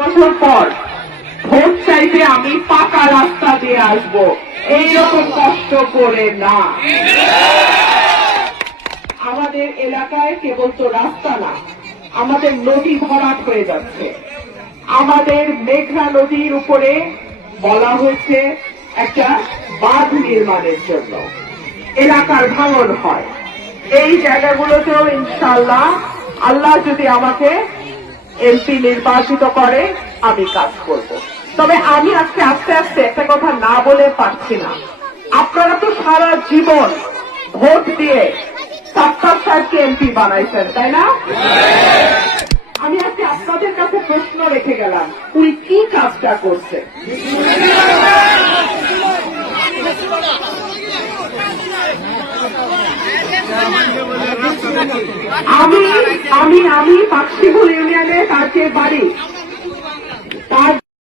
বছর পর ভোট চাইতে আমি পাকা রাস্তা দিয়ে আসব। এইরকম কষ্ট করে না। আমাদের এলাকায় কেবল তো রাস্তা না, আমাদের নদী ভরাট হয়ে যাচ্ছে। আমাদের মেঘনা নদীর উপরে বলা হয়েছে একটা বাঁধ নির্মাণের জন্য। এলাকার ভাঙন হয়। এই জায়গাগুলোতেও ইনশাল্লাহ আল্লাহ যদি আমাকে এমপি নির্বাচিত করে, আমি কাজ করব। তবে আমি আজকে আস্তে আস্তে একটা কথা না বলে পারছি না। আপনারা তো সারা জীবন ভোট দিয়ে সাত্তার সাহেবকে এমপি বানাইছেন, তাই না? আমি আজকে আপনাদের কাছে প্রশ্ন রেখে গেলাম, উনি কি কাজটা করছে আমি আমি আমি everybody.